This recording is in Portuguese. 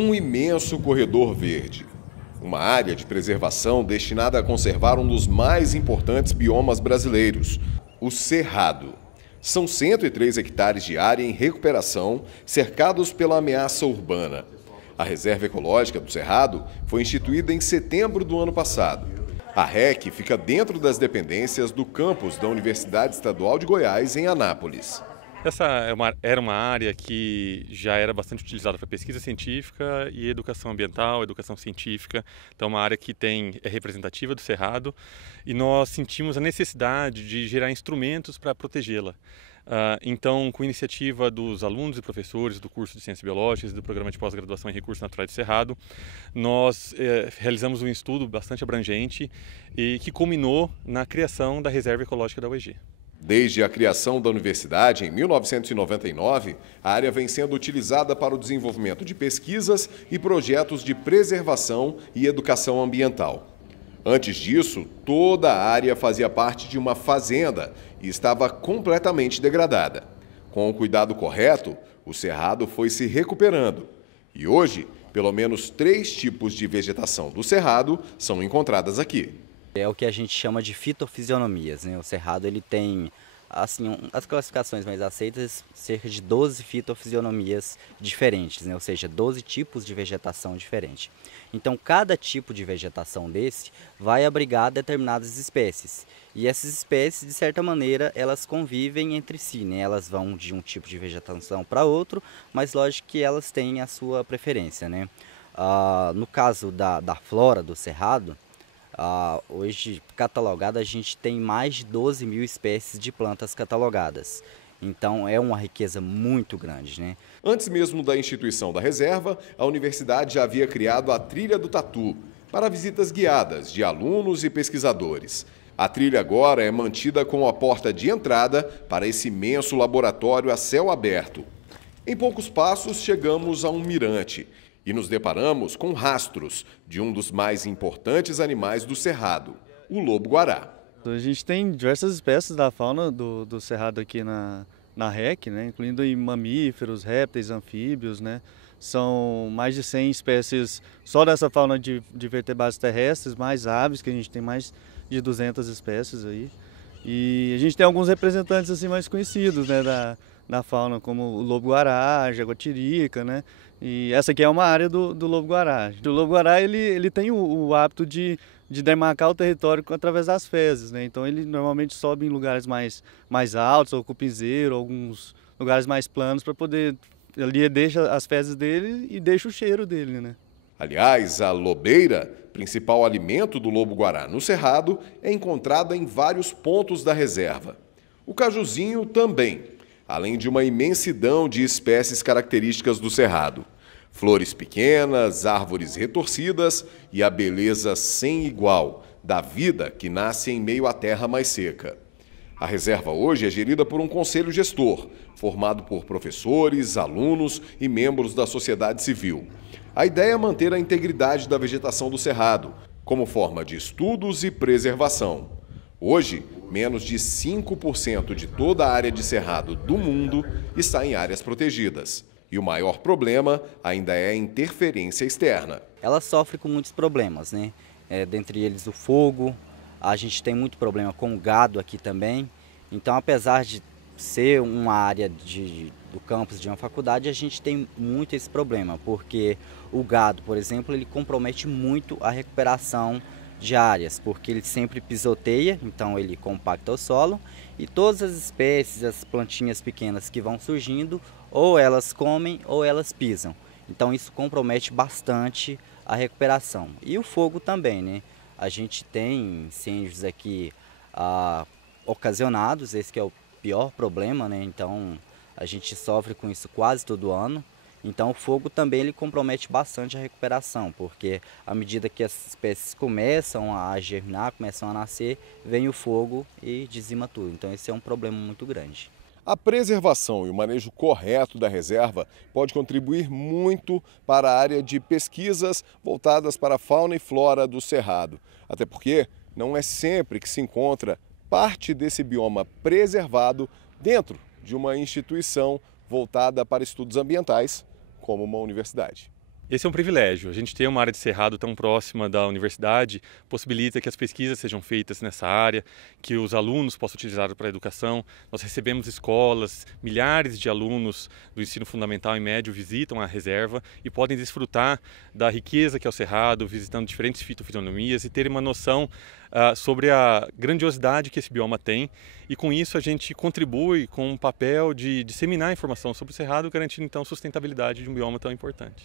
Um imenso corredor verde. Uma área de preservação destinada a conservar um dos mais importantes biomas brasileiros, o Cerrado. São 103 hectares de área em recuperação, cercados pela ameaça urbana. A Reserva Ecológica do Cerrado foi instituída em setembro do ano passado. A REC fica dentro das dependências do campus da Universidade Estadual de Goiás, em Anápolis. Essa era uma área que já era bastante utilizada para pesquisa científica e educação ambiental, educação científica. Então, é uma área que é representativa do Cerrado e nós sentimos a necessidade de gerar instrumentos para protegê-la. Então, com iniciativa dos alunos e professores do curso de Ciências Biológicas e do Programa de Pós-Graduação em Recursos Naturais do Cerrado, nós realizamos um estudo bastante abrangente e que culminou na criação da Reserva Ecológica da UEG. Desde a criação da universidade, em 1999, a área vem sendo utilizada para o desenvolvimento de pesquisas e projetos de preservação e educação ambiental. Antes disso, toda a área fazia parte de uma fazenda e estava completamente degradada. Com o cuidado correto, o Cerrado foi se recuperando. E hoje, pelo menos 3 tipos de vegetação do Cerrado são encontradas aqui. É o que a gente chama de fitofisionomias, né? O Cerrado ele tem, assim, as classificações mais aceitas, cerca de 12 fitofisionomias diferentes, né? Ou seja, 12 tipos de vegetação diferente. Então, cada tipo de vegetação desse vai abrigar determinadas espécies. E essas espécies, de certa maneira, elas convivem entre si, né? Elas vão de um tipo de vegetação para outro, mas lógico que elas têm a sua preferência, né? No caso da flora do Cerrado, hoje, catalogada, a gente tem mais de 12 mil espécies de plantas catalogadas. Então, é uma riqueza muito grande, né? Antes mesmo da instituição da reserva, a universidade já havia criado a Trilha do Tatu, para visitas guiadas de alunos e pesquisadores. A trilha agora é mantida como a porta de entrada para esse imenso laboratório a céu aberto. Em poucos passos, chegamos a um mirante e nos deparamos com rastros de um dos mais importantes animais do Cerrado, o lobo-guará. A gente tem diversas espécies da fauna do Cerrado aqui na REC, né? Incluindo aí mamíferos, répteis, anfíbios, né? São mais de 100 espécies só dessa fauna de vertebrados terrestres, mais aves, que a gente tem mais de 200 espécies aí. E a gente tem alguns representantes assim mais conhecidos, né, da fauna, como o lobo-guará, a jaguatirica, né? E essa aqui é uma área do lobo-guará. O lobo-guará ele tem o hábito de demarcar o território através das fezes, né? Então ele normalmente sobe em lugares mais altos, ou cupinzeiro, alguns lugares mais planos, para poder, ali deixa as fezes dele e deixa o cheiro dele, né? Aliás, a lobeira, principal alimento do lobo-guará no Cerrado, é encontrada em vários pontos da reserva. O cajuzinho também, além de uma imensidão de espécies características do Cerrado. Flores pequenas, árvores retorcidas e a beleza sem igual da vida que nasce em meio à terra mais seca. A reserva hoje é gerida por um conselho gestor, formado por professores, alunos e membros da sociedade civil. A ideia é manter a integridade da vegetação do Cerrado, como forma de estudos e preservação. Hoje, menos de 5% de toda a área de cerrado do mundo está em áreas protegidas. E o maior problema ainda é a interferência externa. Ela sofre com muitos problemas, né? Dentre eles o fogo, a gente tem muito problema com o gado aqui também. Então, apesar de ser uma área do campus de uma faculdade, a gente tem muito esse problema, porque o gado, por exemplo, ele compromete muito a recuperação de áreas, porque ele sempre pisoteia, então ele compacta o solo, e todas as espécies, as plantinhas pequenas que vão surgindo, ou elas comem ou elas pisam. Então isso compromete bastante a recuperação. E o fogo também, né? A gente tem incêndios aqui ocasionados, esse que é o pior problema, né? Então a gente sofre com isso quase todo ano. Então o fogo também ele compromete bastante a recuperação, porque à medida que as espécies começam a germinar, começam a nascer, vem o fogo e dizima tudo. Então esse é um problema muito grande. A preservação e o manejo correto da reserva pode contribuir muito para a área de pesquisas voltadas para a fauna e flora do Cerrado. Até porque não é sempre que se encontra parte desse bioma preservado dentro de uma instituição voltada para estudos ambientais, como uma universidade. Esse é um privilégio. A gente ter uma área de cerrado tão próxima da universidade possibilita que as pesquisas sejam feitas nessa área, que os alunos possam utilizar para a educação. Nós recebemos escolas, milhares de alunos do ensino fundamental e médio visitam a reserva e podem desfrutar da riqueza que é o cerrado, visitando diferentes fitofisionomias e terem uma noção sobre a grandiosidade que esse bioma tem. E com isso a gente contribui com um papel de disseminar informação sobre o cerrado, garantindo então a sustentabilidade de um bioma tão importante.